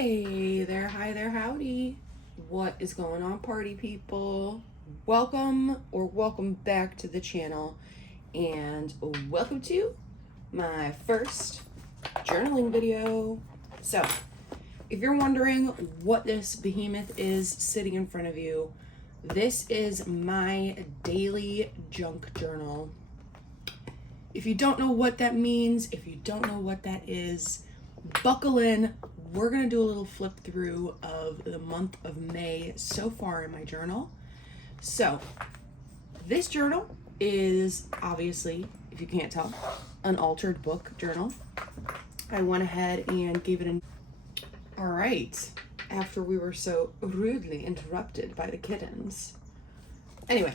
Hey there, hi there, howdy. What is going on, party people? Welcome back to the channel, and welcome to my first journaling video. So, if you're wondering what this behemoth is sitting in front of you, this is my daily junk journal. If you don't know what that means, if you don't know what that is, buckle in. We're going to do a little flip through of the month of May so far in my journal. So, this journal is obviously, if you can't tell, an altered book journal. I went ahead and gave it an... All right, after we were so rudely interrupted by the kittens. Anyway,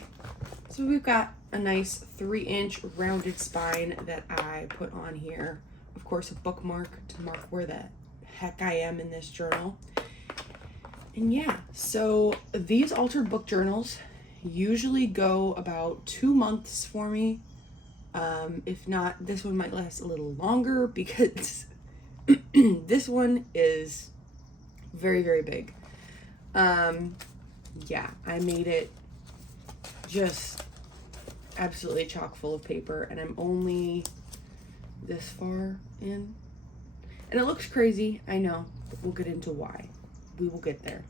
so we've got a nice 3-inch rounded spine that I put on here. Of course, a bookmark to mark where the heck I am in this journal. And yeah, so these altered book journals usually go about 2 months for me. If not, this one might last a little longer because this one is very, very big. Yeah, I made it just absolutely chock full of paper, and I'm only this far in. And it looks crazy, I know, but we'll get into why. We will get there.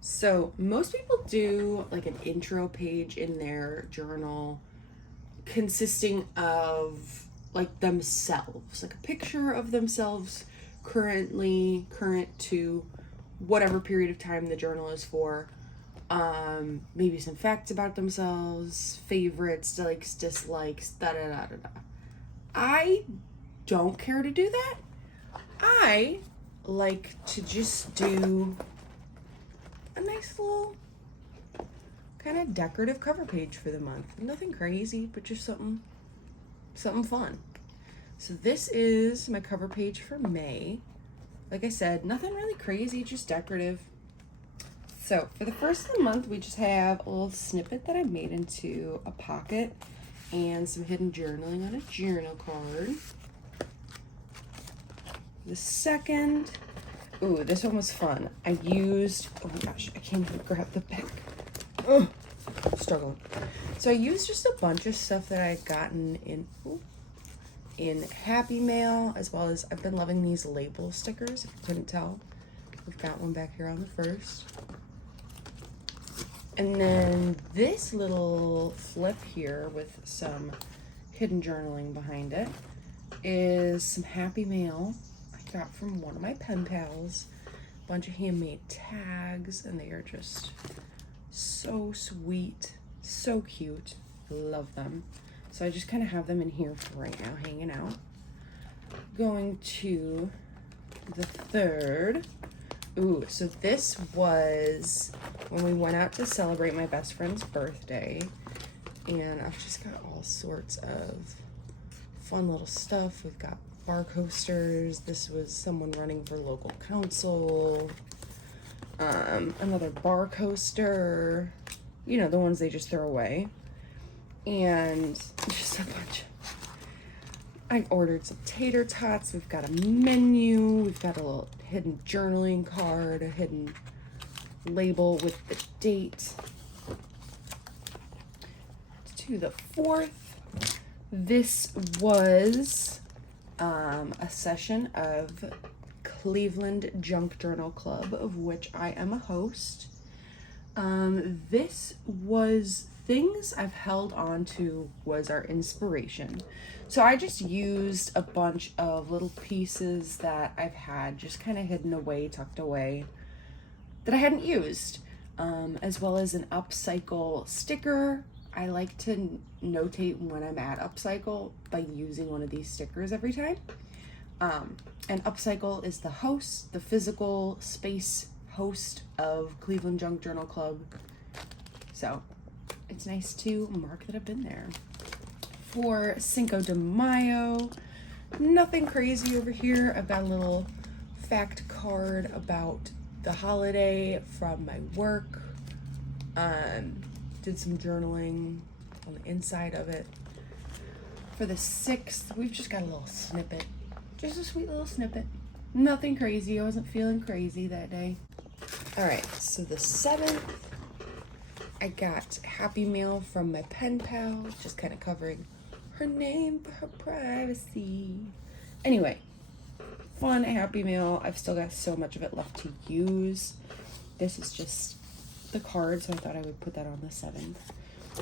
So most people do like an intro page in their journal consisting of like themselves, like a picture of themselves current to whatever period of time the journal is for. Maybe some facts about themselves, favorites, likes, dislikes, da-da-da-da-da. I don't care to do that. I like to just do a nice little kind of decorative cover page for the month. Nothing crazy, but just something fun. So this is my cover page for May. Like I said, nothing really crazy, just decorative. So for the first of the month, we just have a little snippet that I made into a pocket and some hidden journaling on a journal card. The second, ooh, this one was fun. I used, oh my gosh, I can't even grab the back. Oh, struggling. So I used just a bunch of stuff that I had gotten in Happy Mail, as well as I've been loving these label stickers, if you couldn't tell. We've got one back here on the first. And then this little flip here with some hidden journaling behind it is some Happy Mail I got from one of my pen pals. A bunch of handmade tags, and they are just so sweet, so cute. Love them. So I just kind of have them in here for right now, hanging out. Going to the third. Ooh, so this was when we went out to celebrate my best friend's birthday, and I've just got all sorts of fun little stuff. We've got bar coasters. This was someone running for local council. Another bar coaster, you know, the ones they just throw away, and just a bunch. I ordered some tater tots. We've got a menu. We've got a little hidden journaling card, a hidden label with the date. To the fourth, this was a session of Cleveland Junk Journal Club, of which I am a host. This was things I've held on to was our inspiration. So I just used a bunch of little pieces that I've had just kind of hidden away, tucked away, that I hadn't used, as well as an upcycle sticker. I like to notate when I'm at upcycle by using one of these stickers every time. And upcycle is the host, the physical space host of Cleveland Junk Journal Club. So it's nice to mark that I've been there. For Cinco de Mayo, nothing crazy over here. I've got a little fact card about the holiday from my work. Did some journaling on the inside of it. For the 6th, we've just got a little snippet. Just a sweet little snippet. Nothing crazy. I wasn't feeling crazy that day. All right, so the 7th, I got Happy Mail from my pen pal, just kind of covering her name for her privacy. Anyway, fun Happy Mail. I've still got so much of it left to use. This is just the card, so I thought I would put that on the 7th.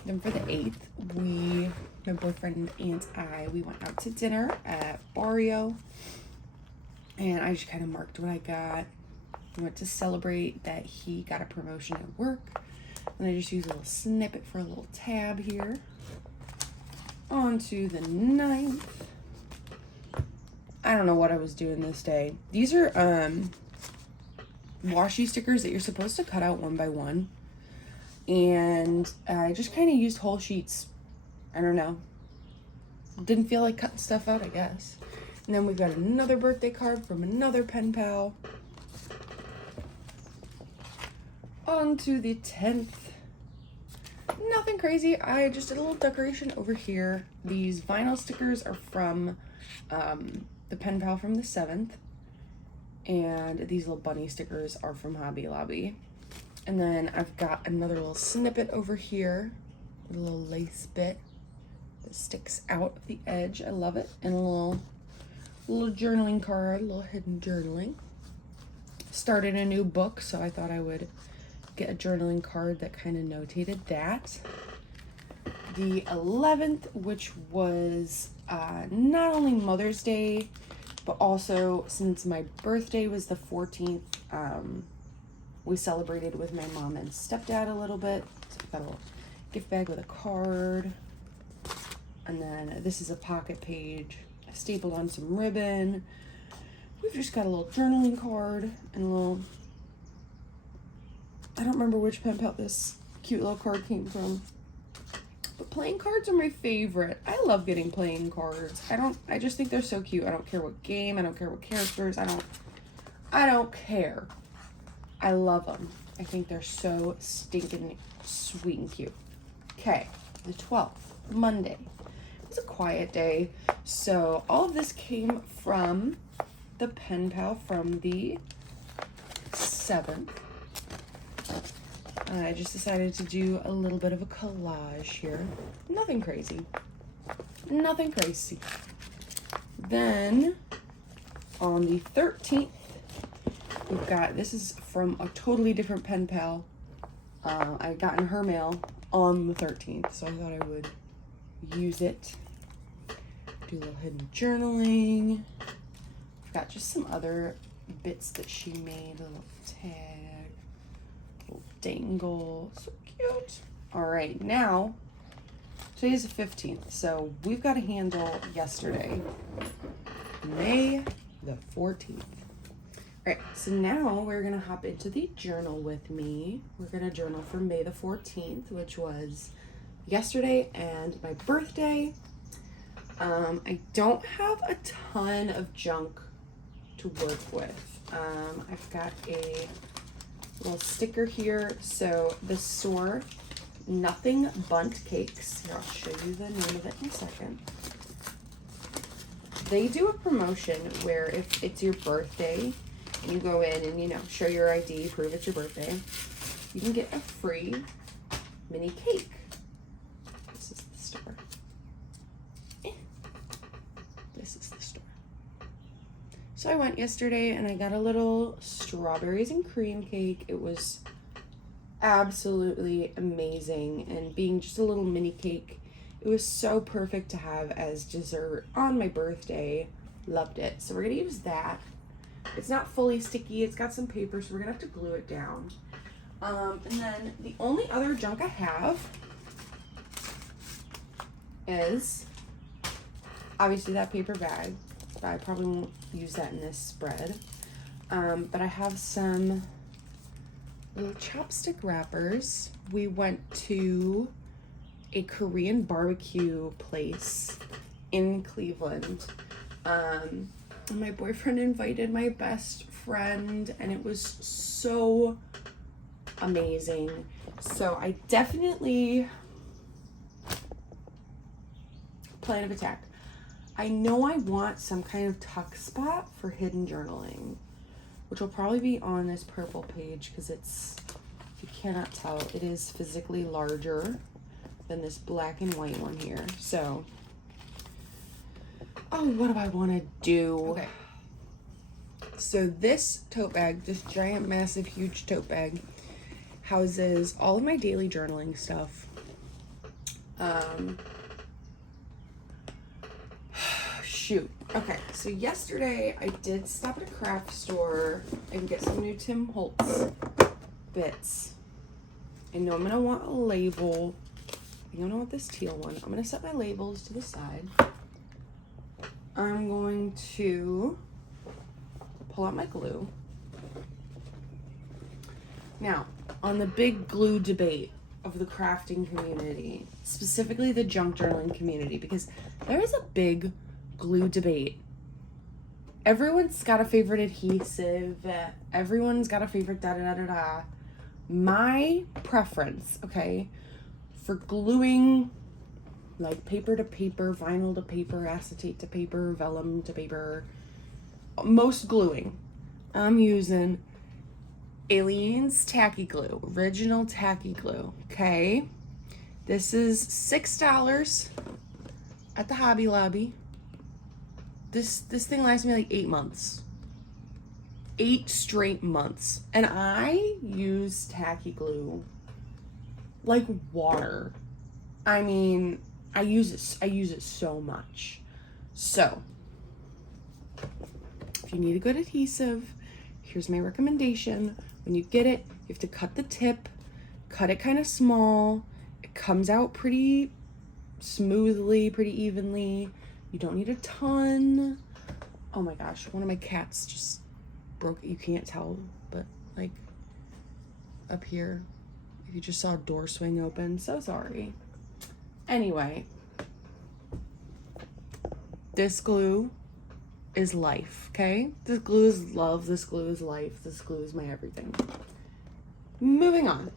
Then for the 8th, my boyfriend and I, we went out to dinner at Barrio. And I just kind of marked what I got. I went to celebrate that he got a promotion at work. And I just used a little snippet for a little tab here. On to the 9th. I don't know what I was doing this day. These are washi stickers that you're supposed to cut out one by one. And I just kind of used whole sheets. I don't know. Didn't feel like cutting stuff out, I guess. And then we've got another birthday card from another pen pal. On to the 10th. Nothing crazy. I just did a little decoration over here. These vinyl stickers are from the pen pal from the 7th. And these little bunny stickers are from Hobby Lobby. And then I've got another little snippet over here. A little lace bit that sticks out of the edge. I love it. And a little journaling card, a little hidden journaling. Started a new book, so I thought I would get a journaling card that kind of notated that. The 11th, which was not only Mother's Day, but also since my birthday was the 14th, we celebrated with my mom and stepdad a little bit. So we got a little gift bag with a card. And then this is a pocket page. Stapled on some ribbon. We've just got a little journaling card and a little, I don't remember which pen pal this cute little card came from, but playing cards are my favorite. I love getting playing cards. I just think they're so cute. I don't care what game, I don't care what characters, I don't care. I love them. I think they're so stinking sweet and cute. Okay, the 12th, Monday. It's a quiet day, so all of this came from the pen pal from the 7th. I just decided to do a little bit of a collage here. Nothing crazy. Nothing crazy. Then on the 13th, we've got, this is from a totally different pen pal. I got in her mail on the 13th, so I thought I would use it. Do a little hidden journaling. I've got just some other bits that she made. A little tag, a little dangle. So cute. All right, now today's the 15th, so we've got to handle yesterday, May the 14th. All right, so now we're gonna hop into the journal with me. We're gonna journal for May the 14th, which was yesterday and my birthday. I don't have a ton of junk to work with. I've got a little sticker here. So the store, Nothing Bundt Cakes. Here, I'll show you the name of it in a second. They do a promotion where if it's your birthday, and you go in and, you know, show your ID, prove it's your birthday, you can get a free mini cake. This is the store. This is the store. So I went yesterday and I got a little strawberries and cream cake. It was absolutely amazing, and being just a little mini cake, it was so perfect to have as dessert on my birthday. Loved it. So we're gonna use that. It's not fully sticky, it's got some paper, so we're gonna have to glue it down. And then the only other junk I have is obviously that paper bag, but I probably won't use that in this spread. But I have some little chopstick wrappers. We went to a Korean barbecue place in Cleveland. And my boyfriend invited my best friend, and it was so amazing. So I definitely, plan of attack. I know I want some kind of tuck spot for hidden journaling, which will probably be on this purple page because it's, if you cannot tell, it is physically larger than this black and white one here. So, oh, what do I want to do? Okay. So this tote bag, this giant, massive, huge tote bag, houses all of my daily journaling stuff. Shoot. Okay, so yesterday I did stop at a craft store and get some new Tim Holtz bits. I know I'm gonna want a label. I don't want this teal one. I'm gonna set my labels to the side. I'm going to pull out my glue. Now, on the big glue debate of the crafting community, specifically the junk journaling community, because there is a big glue debate. Everyone's got a favorite adhesive. Everyone's got a favorite da-da-da-da-da. My preference, okay, for gluing, like paper to paper, vinyl to paper, acetate to paper, vellum to paper, most gluing, I'm using Aleene's Tacky Glue, original Tacky Glue, okay? This is $6 at the Hobby Lobby. This thing lasts me like 8 months. 8 straight months. And I use Tacky Glue like water. I mean, I use it so much. So, if you need a good adhesive, here's my recommendation. When you get it, you have to cut the tip, cut it kind of small. It comes out pretty smoothly, pretty evenly. You don't need a ton. Oh my gosh, one of my cats just broke it. You can't tell, but like up here, if you just saw a door swing open, so sorry. Anyway, this glue is life, okay? This glue is love, this glue is life, this glue is my everything. Moving on.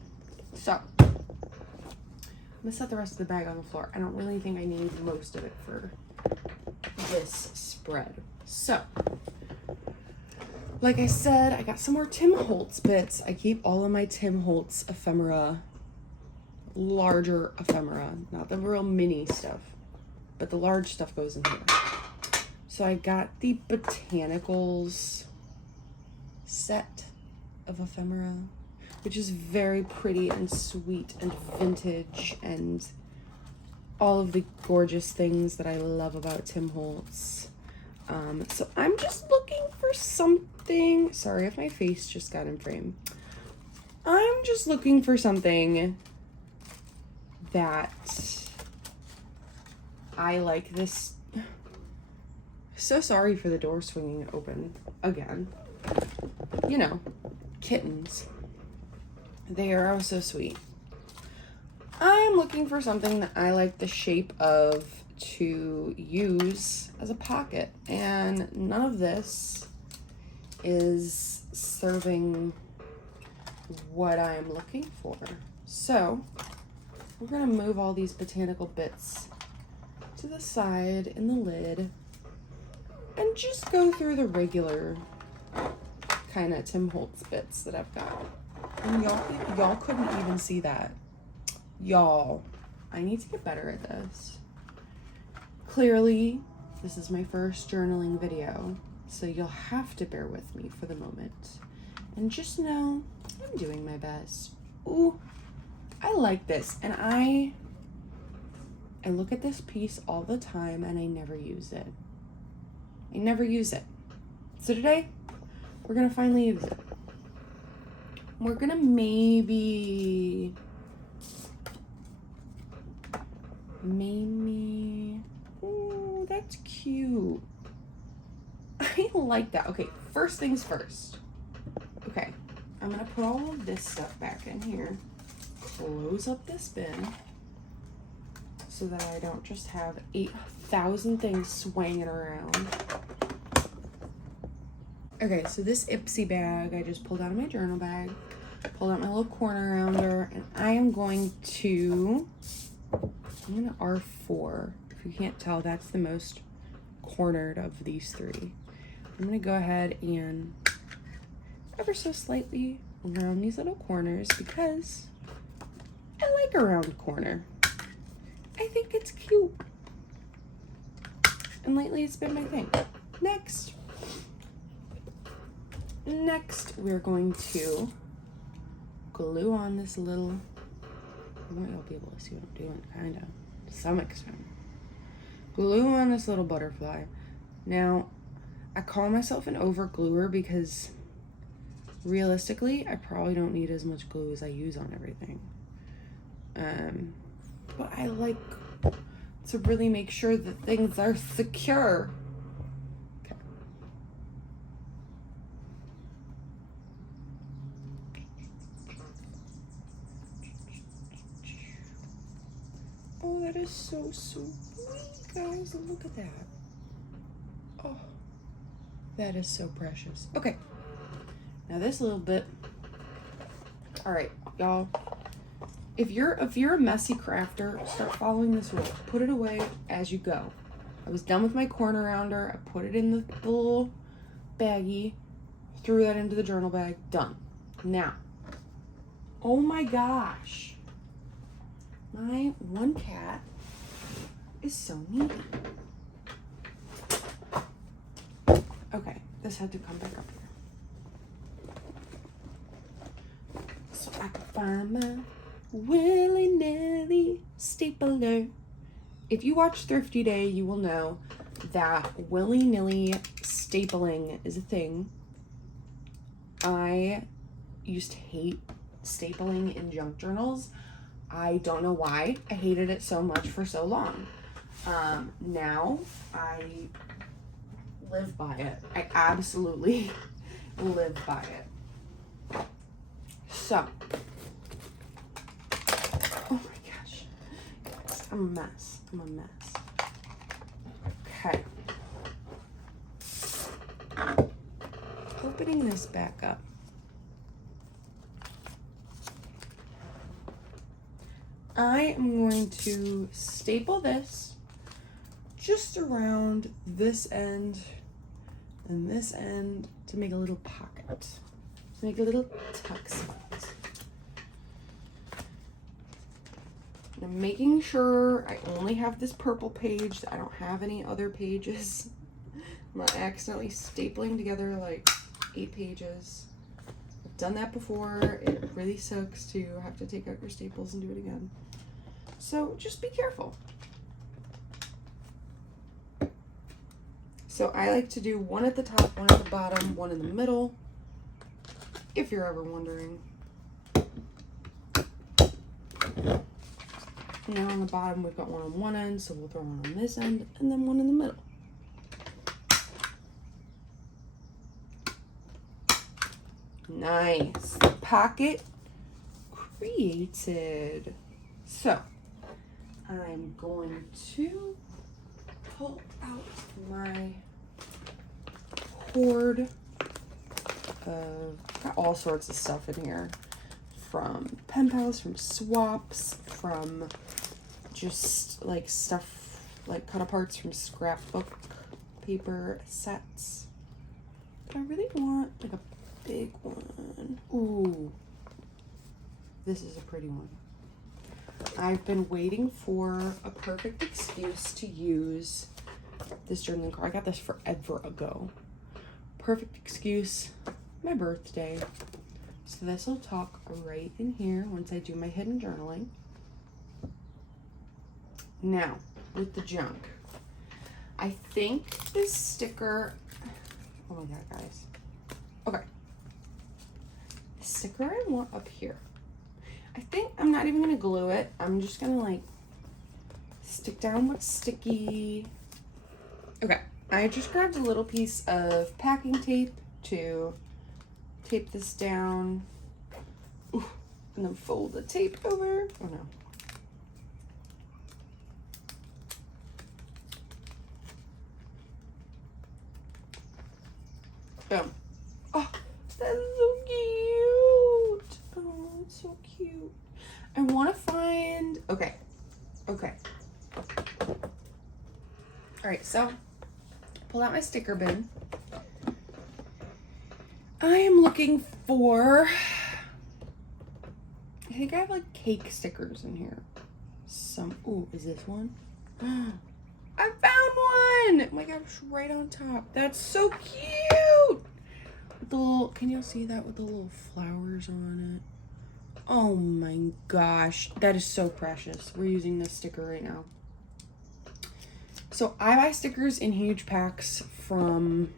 So, I'm gonna set the rest of the bag on the floor. I don't really think I need most of it for this spread. So, like I said, I got some more Tim Holtz bits. I keep all of my Tim Holtz ephemera, larger ephemera, not the real mini stuff, but the large stuff goes in here. So I got the Botanicals set of ephemera, which is very pretty and sweet and vintage and all of the gorgeous things that I love about Tim Holtz. So I'm just looking for something. Sorry if my face just got in frame. I'm just looking for something that I like. This. So sorry for the door swinging open again. You know, kittens. They are oh so sweet. I'm looking for something that I like the shape of to use as a pocket, and none of this is serving what I'm looking for. So we're gonna move all these botanical bits to the side in the lid and just go through the regular kind of Tim Holtz bits that I've got. And y'all couldn't even see that. Y'all, I need to get better at this. Clearly, this is my first journaling video, so you'll have to bear with me for the moment. And just know, I'm doing my best. Ooh, I like this. And I look at this piece all the time and I never use it. I never use it. So today, we're gonna finally use it. We're gonna maybe, ooh, that's cute. I like that. Okay, first things first. Okay, I'm gonna put all of this stuff back in here. Close up this bin so that I don't just have 8,000 things swinging around. Okay, so this Ipsy bag, I just pulled out of my journal bag, pulled out my little corner rounder, and I am going to, I'm gonna R4. If you can't tell, that's the most cornered of these three. I'm gonna go ahead and ever so slightly around these little corners because I like a round corner. I think it's cute. And lately it's been my thing. Next, we're going to glue on this little, I want y'all to be able to see what I'm doing, kind of, to some extent. Glue on this little butterfly. Now, I call myself an over gluer because realistically, I probably don't need as much glue as I use on everything. But I like to really make sure that things are secure. Okay. Oh, that is so sweet, guys. Look at that. Oh, that is so precious. Okay. Now this little bit. All right, y'all. If you're a messy crafter, start following this rule. Put it away as you go. I was done with my corner rounder. I put it in the little baggie, threw that into the journal bag. Done. Now, oh my gosh, my one cat is so needy. Okay, this had to come back up here. So I can find my willy-nilly stapler. If you watch Thrifty Day, you will know that willy-nilly stapling is a thing. I used to hate stapling in junk journals. I don't know why. I hated it so much for so long. Now I live by it. I absolutely live by it. So, oh my gosh, I'm a mess. Okay. Opening this back up. I am going to staple this just around this end and this end to make a little pocket, to make a little tuck spot. I'm making sure I only have this purple page, that I don't have any other pages. I'm not accidentally stapling together like 8 pages. I've done that before. It really sucks to have to take out your staples and do it again. So just be careful. So I like to do one at the top, one at the bottom, one in the middle, if you're ever wondering. Now on the bottom, we've got one on one end, so we'll throw one on this end, and then one in the middle. Nice. Pocket created. So, I'm going to pull out my hoard of, got all sorts of stuff in here. From pen pals, from swaps, from just like stuff like cut aparts from scrapbook paper sets. But I really want like a big one. Ooh, this is a pretty one. I've been waiting for a perfect excuse to use this journaling card. I got this forever ago. Perfect excuse, my birthday. So this will talk right in here once I do my hidden journaling. Now, with the junk. I think this sticker, oh my God, guys. Okay. The sticker I want up here. I think I'm not even gonna glue it. I'm just gonna like stick down what's sticky. Okay, I just grabbed a little piece of packing tape to tape this down. Ooh, and then fold the tape over. Oh no. Boom. Oh, that's so cute. Oh, it's so cute. I want to find, okay. All right, so pull out my sticker bin. I am looking for, I think I have like cake stickers in here. Ooh, is this one? I found one! Oh my gosh, right on top. That's so cute! With the little, can you see that with the little flowers on it? Oh my gosh, that is so precious. We're using this sticker right now. So I buy stickers in huge packs from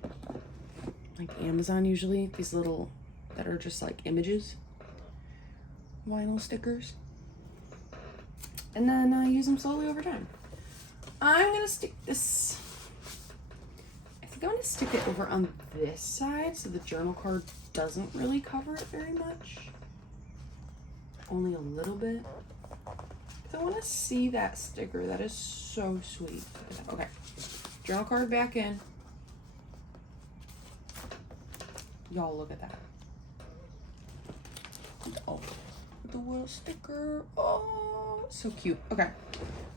like Amazon usually. These little, that are just like images. Vinyl stickers. And then I use them slowly over time. I'm gonna stick this, I think I'm gonna stick it over on this side so the journal card doesn't really cover it very much. Only a little bit. I want to see that sticker. That is so sweet. Okay, journal card back in. Y'all look at that. Oh, the little sticker. Oh, so cute. Okay,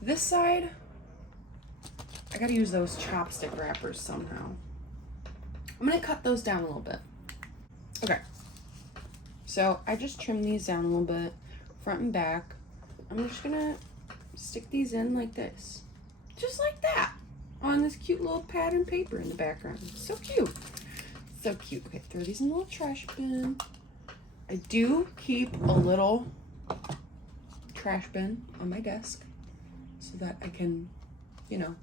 this side, I gotta use those chopstick wrappers somehow. I'm gonna cut those down a little bit. Okay, so I just trimmed these down a little bit, front and back. I'm just gonna stick these in like this. Just like that. On this cute little pattern paper in the background. So cute. So cute. Okay, throw these in the little trash bin. I do keep a little trash bin on my desk so that I can, you know,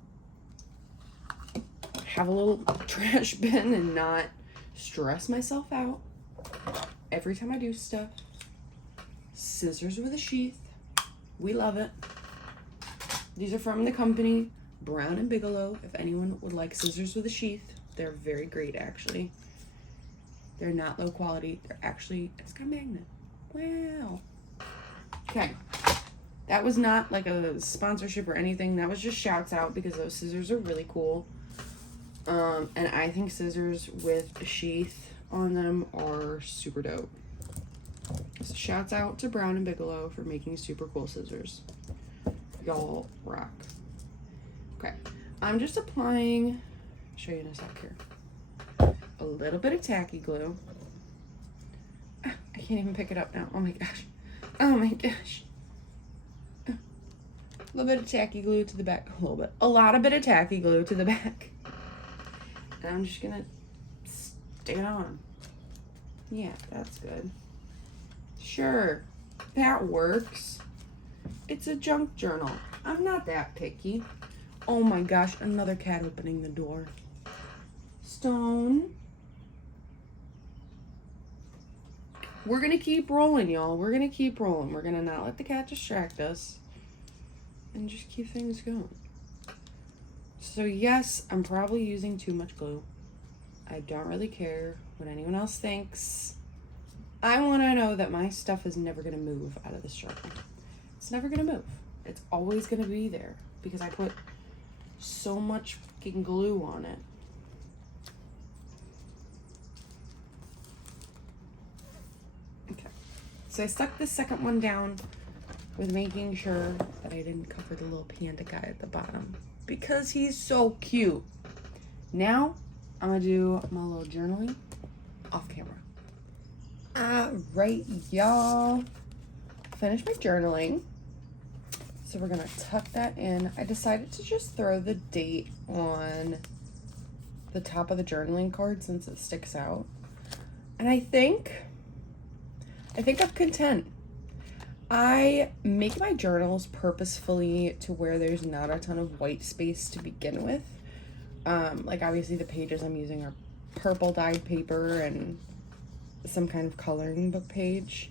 have a little trash bin and not stress myself out every time I do stuff. Scissors with a sheath. We love it. These are from the company Brown and Bigelow. If anyone would like scissors with a sheath, they're very great actually. They're not low quality. They're actually, it's got a magnet. Wow. Okay. That was not like a sponsorship or anything. That was just shouts out because those scissors are really cool. And I think scissors with a sheath on them are super dope. So shouts out to Brown and Bigelow for making super cool scissors. Y'all rock. Okay, I'm just applying, I'll show you in a sec here, a little bit of tacky glue. I can't even pick it up now. Oh my gosh. Oh my gosh. A little bit of tacky glue to the back. A lot of bit of tacky glue to the back. And I'm just gonna stick it on. Yeah, that's good. Sure, that works. It's a junk journal. I'm not that picky. Oh my gosh, another cat opening the door. Stone. We're gonna keep rolling, y'all. We're gonna keep rolling. We're gonna not let the cat distract us and just keep things going. So yes, I'm probably using too much glue. I don't really care what anyone else thinks. I want to know that my stuff is never going to move out of this journal. It's never going to move. It's always going to be there because I put so much fucking glue on it. Okay. So I stuck the second one down with making sure that I didn't cover the little panda guy at the bottom because he's so cute. Now I'm going to do my little journaling off camera. Alright, y'all. Finished my journaling. So we're gonna tuck that in. I decided to just throw the date on the top of the journaling card since it sticks out. And I think I'm content. I make my journals purposefully to where there's not a ton of white space to begin with. Like obviously the pages I'm using are purple dyed paper and some kind of coloring book page.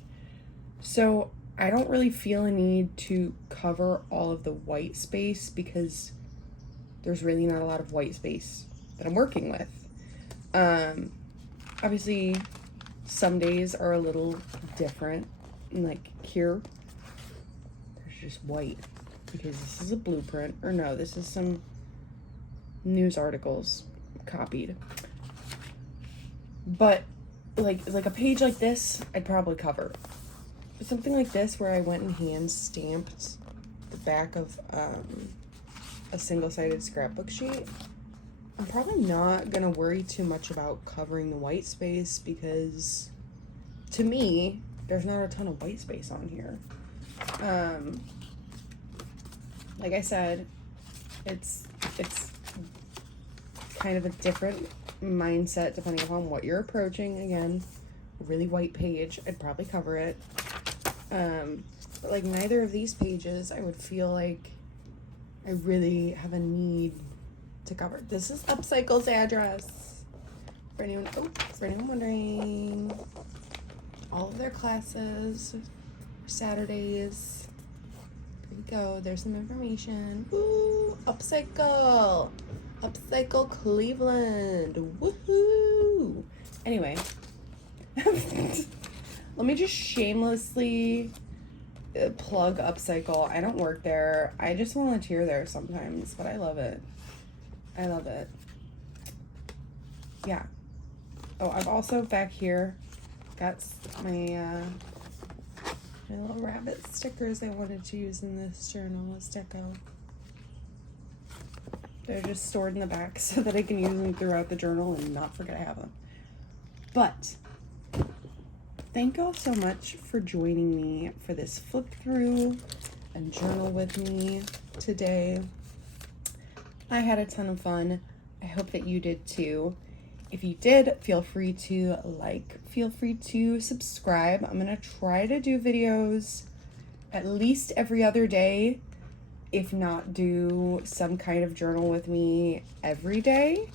So I don't really feel a need to cover all of the white space because there's really not a lot of white space that I'm working with. Obviously some days are a little different. Like here, there's just white because this is a blueprint, or no, this is some news articles copied. But like a page like this, I'd probably cover. Something like this where I went and hand stamped the back of a single-sided scrapbook sheet, I'm probably not gonna worry too much about covering the white space because to me, there's not a ton of white space on here. Like I said, it's kind of a different mindset depending upon what you're approaching. Again, a really white page, I'd probably cover it. But like neither of these pages, I would feel like I really have a need to cover. This is Upcycle's address. For anyone wondering, all of their classes, Saturdays. There you go. There's some information. Ooh, Upcycle Cleveland. Woohoo! Anyway, let me just shamelessly plug Upcycle. I don't work there. I just volunteer there sometimes, but I love it. I love it. Yeah. Oh, I've also back here got my my little rabbit stickers I wanted to use in this journal as deco. They're just stored in the back so that I can use them throughout the journal and not forget I have them. But thank y'all so much for joining me for this flip through and journal with me today. I had a ton of fun. I hope that you did too. If you did, feel free to like, feel free to subscribe. I'm gonna try to do videos at least every other day, if not do some kind of journal with me every day.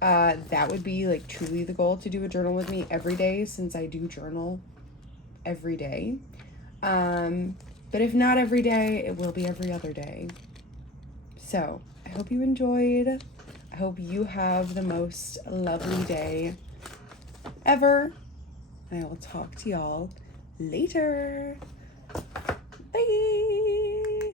That would be like truly the goal, to do a journal with me every day, since I do journal every day. But if not every day, it will be every other day. So I hope you enjoyed. I hope you have the most lovely day ever. I will talk to y'all later.